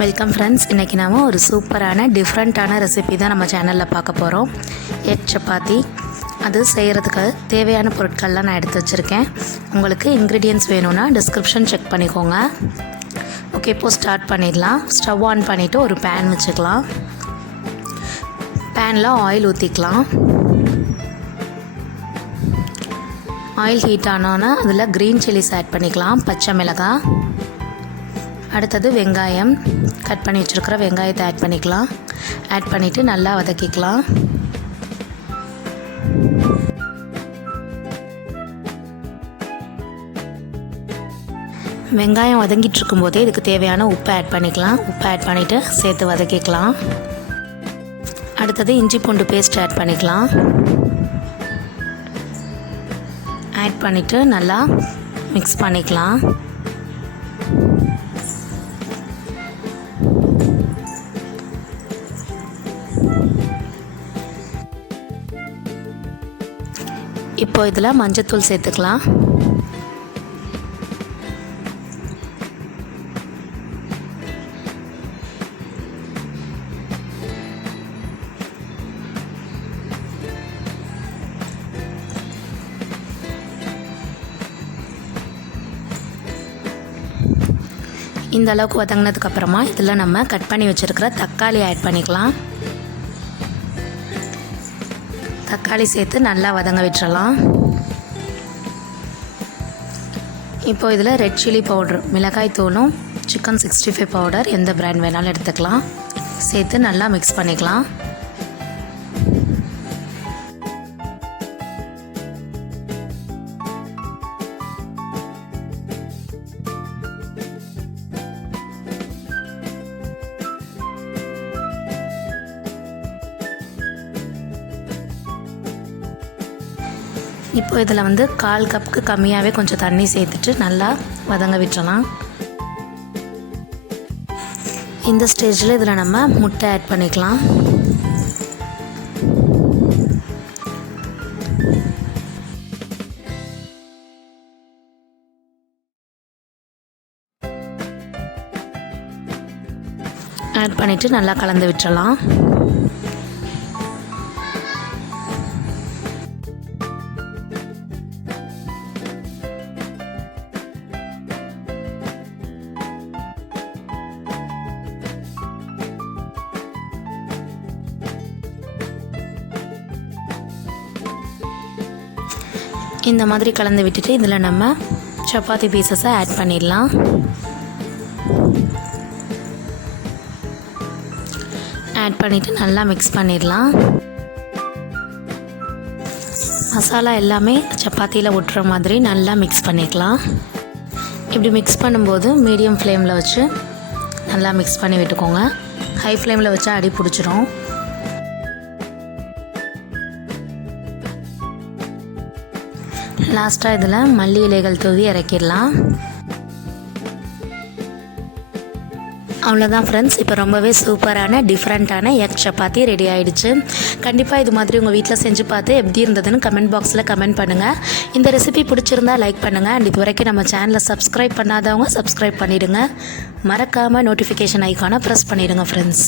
Welcome friends. இன்றைக்கி நாம் ஒரு சூப்பரான டிஃப்ரெண்ட்டான ரெசிபி தான் நம்ம சேனலில் பார்க்க போகிறோம். எக் சப்பாத்தி. அது செய்கிறதுக்கு தேவையான பொருட்கள்லாம் நான் எடுத்து வச்சுருக்கேன். உங்களுக்கு இன்க்ரீடியன்ட்ஸ் வேணும்னா டிஸ்கிரிப்ஷன் செக் பண்ணிக்கோங்க. ஓகே, இப்போது ஸ்டார்ட் பண்ணிடலாம். ஸ்டவ் ஆன் பண்ணிவிட்டு ஒரு பேன் வச்சுக்கலாம். பேனில் ஆயில் ஊற்றிக்கலாம். ஆயில் ஹீட் ஆனோன்னா அதில் க்ரீன் சில்லிஸ் ஆட் பண்ணிக்கலாம், பச்சை மிளகாய். அடுத்தது வெங்காயம், கட் பண்ணி வச்சுருக்கிற வெங்காயத்தை ஆட் பண்ணிக்கலாம். ஆட் பண்ணிவிட்டு நல்லா வதக்கிக்கலாம். வெங்காயம் வதங்கிட்டு இருக்கும்போதே இதுக்கு தேவையான உப்பை ஆட் பண்ணிக்கலாம். உப்பை ஆட் பண்ணிவிட்டு சேர்த்து வதக்கிக்கலாம். அடுத்தது இஞ்சி பூண்டு பேஸ்ட் ஆட் பண்ணிக்கலாம். ஆட் பண்ணிவிட்டு நல்லா மிக்ஸ் பண்ணிக்கலாம். இப்போ இதில் மஞ்சத்தூள் சேர்த்துக்கலாம். இந்த அளவுக்கு வதங்கினதுக்கப்புறமா இதில் நம்ம கட் பண்ணி வச்சுருக்கிற தக்காளி ஆட் பண்ணிக்கலாம். தக்காளி சேர்த்து நல்லா வதங்க விட்டுறலாம். இப்போ இதில் ரெட் சில்லி பவுடர், மிளகாய் தூளும் சிக்கன் 65 பவுடர், எந்த பிராண்ட் வேணாலும் எடுத்துக்கலாம், சேர்த்து நல்லா மிக்ஸ் பண்ணிக்கலாம். இப்போ இதில் 1/4 கப்புக்கு கம்மியாகவே கொஞ்சம் தண்ணி சேர்த்துட்டு நல்லா வதங்க விட்டுறலாம். இந்த ஸ்டேஜில் இதில் நம்ம முட்டை ஆட் பண்ணிக்கலாம். ஆட் பண்ணிவிட்டு நல்லா கலந்து விட்டுறலாம். இந்த மாதிரி கலந்து விட்டுட்டு இதில் நம்ம சப்பாத்தி பீசஸை ஆட் பண்ணிடலாம். ஆட் பண்ணிவிட்டு நல்லா மிக்ஸ் பண்ணிடலாம். மசாலா எல்லாமே சப்பாத்தியில் ஒட்டுற மாதிரி நல்லா மிக்ஸ் பண்ணிக்கலாம். இப்படி மிக்ஸ் பண்ணும்போது மீடியம் ஃப்ளேமில் வச்சு நல்லா மிக்ஸ் பண்ணி விட்டுக்கோங்க. ஹை ஃப்ளேமில் வச்சா அடி பிடிச்சிரும். லாஸ்ட்டாக இதில் மல்லி இலைகள் தூவி இறக்கிடலாம். அவ்வளோதான் ஃப்ரெண்ட்ஸ். இப்போ ரொம்பவே சூப்பரான டிஃப்ரெண்ட்டான எக் சப்பாத்தி ரெடி ஆகிடுச்சு. கண்டிப்பாக இது மாதிரி உங்கள் வீட்டில் செஞ்சு பார்த்து எப்படி இருந்ததுன்னு கமெண்ட் பாக்ஸில் கமெண்ட் பண்ணுங்கள். இந்த ரெசிபி பிடிச்சிருந்தா லைக் பண்ணுங்கள். அண்ட் இது வரைக்கும் நம்ம சேனலை சப்ஸ்கிரைப் பண்ணாதவங்க சப்ஸ்கிரைப் பண்ணிவிடுங்க. மறக்காமல் நோட்டிஃபிகேஷன் ஐக்கானை ப்ரெஸ் பண்ணிவிடுங்க ஃப்ரெண்ட்ஸ்.